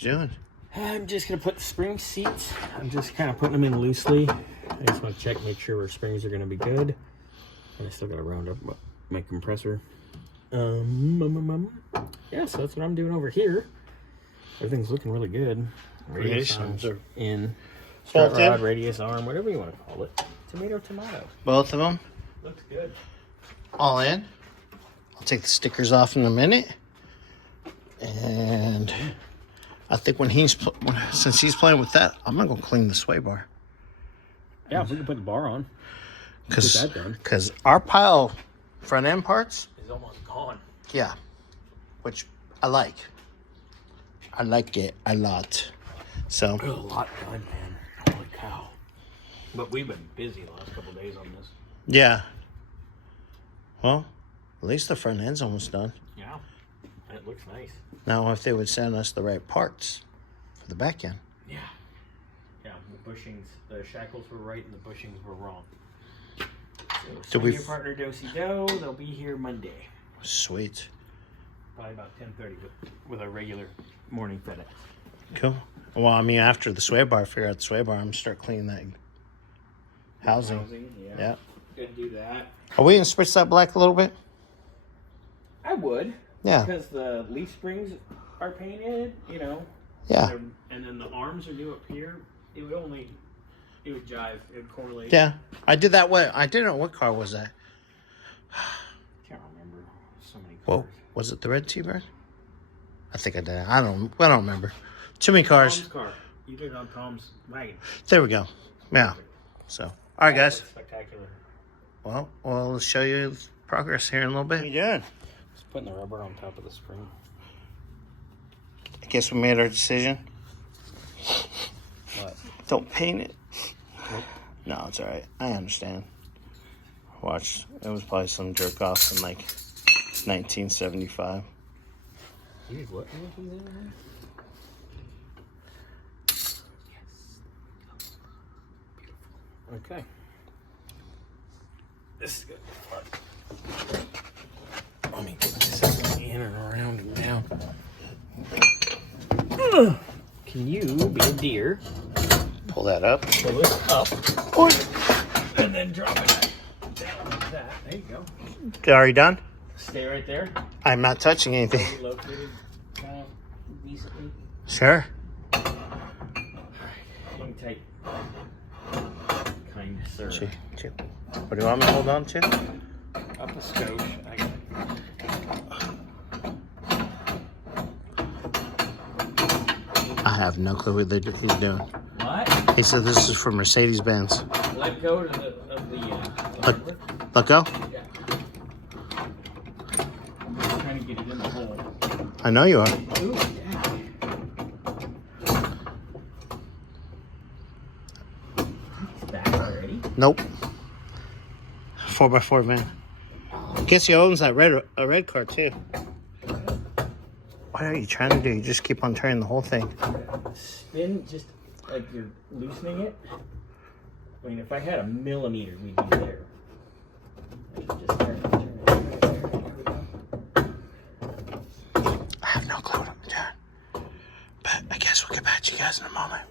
Doing? I'm just going to put the spring seats. I'm just kind of putting them in loosely. I just want to check, make sure our springs are going to be good. And I still got to round up my compressor. Yeah, so that's what I'm doing over here. Everything's looking really good. Radius arms are in. Strut rod, radius arm, whatever you want to call it. Tomato. Both of them? Looks good. All in. I'll take the stickers off in a minute. And I think since he's playing with that, I'm going to go clean the sway bar. Yeah, we can put the bar on. Because our pile front end parts is almost gone. Yeah, which I like. I like it a lot. So there's a lot done, man. Holy cow! But we've been busy the last couple of days on this. Yeah. Well, at least the front end's almost done. Yeah, it looks nice. Now, if they would send us the right parts for the back end. Yeah. Yeah, the bushings, the shackles were right and the bushings were wrong. So, your partner Do-si-do, they'll be here Monday. Sweet. Probably about 10:30 with a regular morning FedEx. Cool. Well, I mean, after the sway bar, figure out the sway bar, I'm going to start cleaning that housing. Yeah. Could do that. Are we going to switch that black a little bit? I would. Yeah. Because the leaf springs are painted, Yeah. And then the arms are new up here. It would jive. It would correlate. Yeah. I did that way. I didn't know what car was that. Can't remember. So many cars. Well, was it the red T-Bird? I think I did. I don't remember. Too many cars. Tom's car. You did it on Tom's wagon. There we go. Yeah. So, all right, guys. Spectacular. Well, we'll show you progress here in a little bit. What are you doing? Just putting the rubber on top of the spring. I guess we made our decision. What? Don't paint it. Nope. No, it's all right. I understand. Watch. It was probably some jerk off in like 1975. You did what? Okay. This is good. Let me put this in and around and down. Can you be a deer? Pull that up. Pull it up. And then drop it down like that. There you go. Are you done? Stay right there. I'm not touching anything. Located kind of decently. Sure. Hang tight. Kind sir. What do you want me to hold on to? Up a skosh. I got it. I have no clue what he's doing. What? He said this is for Mercedes-Benz. Let go of the Let go? Yeah. I'm just trying to get it in the hole. I know you are. Ooh, yeah. It's back already? Nope. 4x4, man. Guess he owns that red car too. What are you trying to do? You just keep on turning the whole thing. Spin just like you're loosening it. I mean, if I had a millimeter, we'd be there. I should just turn it. I have no clue what I'm doing. But I guess we'll get back to you guys in a moment.